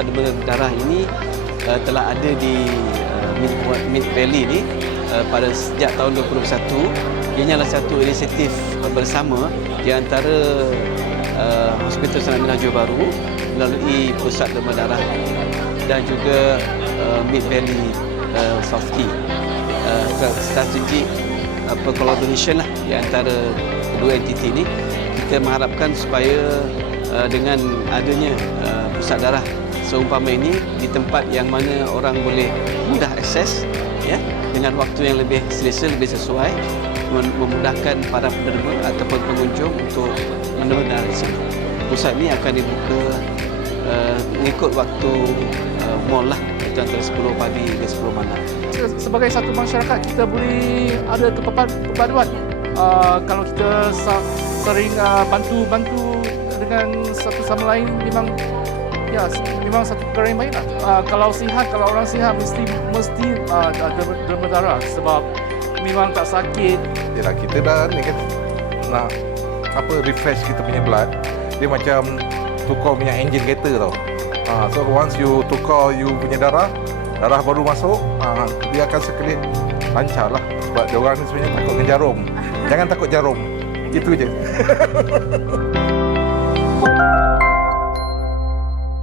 pusat demam berdarah ini telah ada di Mid Valley ni pada sejak tahun 2021. Ianya adalah satu inisiatif bersama di antara Hospital St. Aminah Johor Bahru melalui pusat demam berdarah dan juga Mid Valley South Key. Strategi collaboration lah di antara kedua entiti ini. Kita mengharapkan supaya dengan adanya pusat darah seumpama ini di tempat yang mana orang boleh mudah akses, ya, dengan waktu yang lebih selesa, lebih sesuai, memudahkan para penerima ataupun pengunjung untuk menerima darah di sini. Pusat ini akan dibuka mengikut waktu mall lah, itu antara 10 pagi hingga 10 malam. Sebagai satu masyarakat, kita boleh ada keperpaduan. Kalau kita sering bantu-bantu dengan satu sama lain, memang satu perkara yang baik lah. Kalau orang sihat mesti demam berdarah sebab memang tak sakit. Yalah, kita dah ni kan nak refresh kita punya blood. Dia macam tukar minyak enjin kereta tau. So once you tukar you punya darah baru masuk, dia akan sekelip lancar lah. Sebab dia orang ni sebenarnya takut dengan jarum. Jangan takut jarum. Itu je.